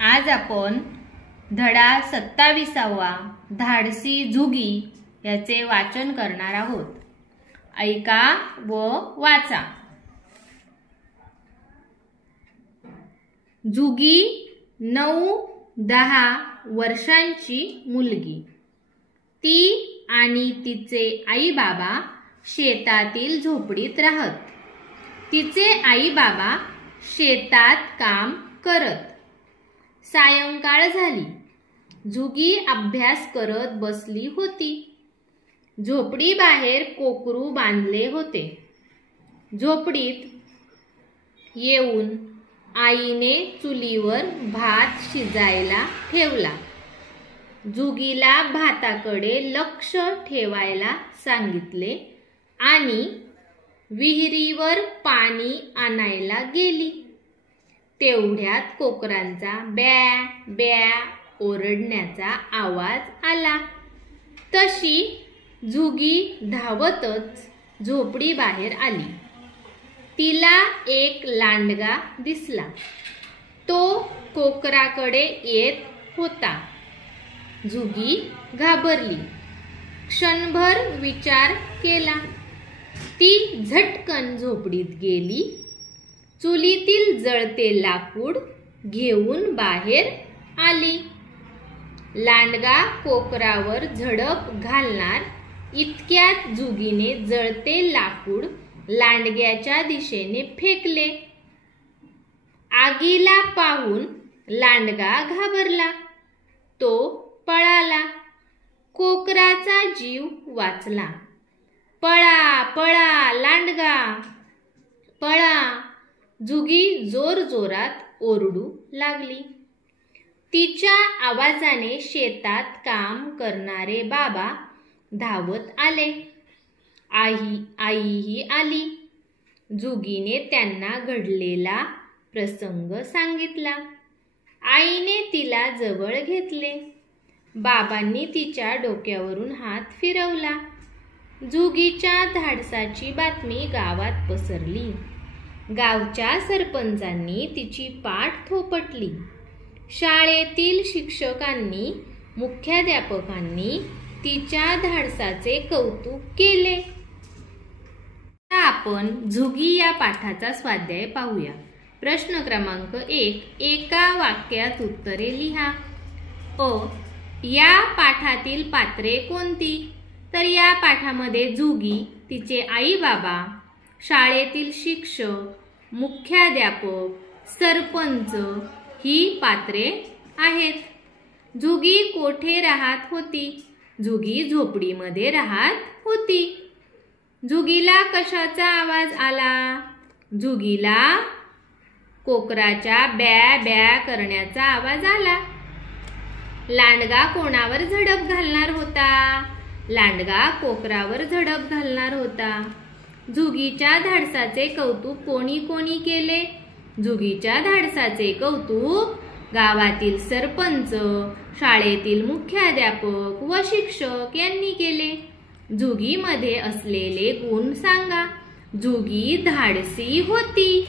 आज आपण धडा 27वा धाडसी झुगी याचे वाचन करणार आहोत। ऐका व वाचा। झुगी 9-10 वर्षांची मुलगी। ती आणि तिचे आई बाबा शेतातील झोपडीत राहत। तिचे आई बाबा शेतात काम करत। सायंकाळ झाली। झुगी अभ्यास करत बसली होती। झोपडी बाहेर कोकरू बांधले होते। झोपडीत येऊन आईने चुलीवर भात शिजायला ठेवला। झुगीला भाताकडे लक्ष ठेवायला सांगितले आणि विहिरीवर पाणी आणायला गेली। तेवढ्यात कोकरांचा ब्या ब्या ओरडण्याचा आवाज आला। तशी झुगी धावतच झोपडी बाहेर आली। तिला एक लांडगा दिसला। तो कोकराकडे येत होता। झुगी घाबरली। क्षणभर विचार केला। ती झटकन झोपडीत गेली। चुलीतील जळते लाकूड घेऊन बाहेर आली। लांडगा कोकरावर झडप घालणार इतक्यात झुगीने जळते लाकूड लांडग्याच्या दिशेने फेकले। आगीला पाहून लांडगा घाबरला। तो पळाला। कोकराचा जीव वाचला। पळा पळा लांडगा पळा। झुगी जोरजोरात ओरडू लागली। तिच्या आवाजाने शेतात काम करणारे बाबा धावत आले। आईही आली। झुगीने त्यांना घडलेला प्रसंग सांगितला। आईने तिला जवळ घेतले। बाबांनी तिच्या डोक्यावरून हात फिरवला। झुगीच्या धाडसाची बातमी गावात पसरली। गावच्या सरपंचांनी तिची पाठ थोपटली। शाळेतील शिक्षकांनी मुख्याध्यापकांनी तिच्या धाडसाचे कौतुक केले। आता आपण झुगी या पाठाचा स्वाध्याय पाहूया। प्रश्न क्रमांक 1, एका वाक्यात उत्तरे लिहा। या पाठातील पात्रे कोणती? तर या पाठामध्ये झुगी, तिचे आई बाबा, शाळेतील शिक्षक, मुख्याध्यापक, सरपंच ही पात्रे आहेत। झुगी कोठे राहत होती? झुगी झोपडीमध्ये राहत होती। झुगीला कशाचा आवाज आला? झुगीला कोकराच्या ब्या ब्या करण्याचा आवाज आला। लांडगा कोणावर झडप घालणार होता? लांडगा कोकरावर झडप घालणार होता। झुगीच्या धाडसाचे कौतुक कोणी कोणी केले? झुगीच्या धाडसाचे कौतुक गावातील सरपंच, शाळेतील मुख्याध्यापक व शिक्षक यांनी केले। झुगीमध्ये असलेले गुण सांगा। झुगी धाडसी होती।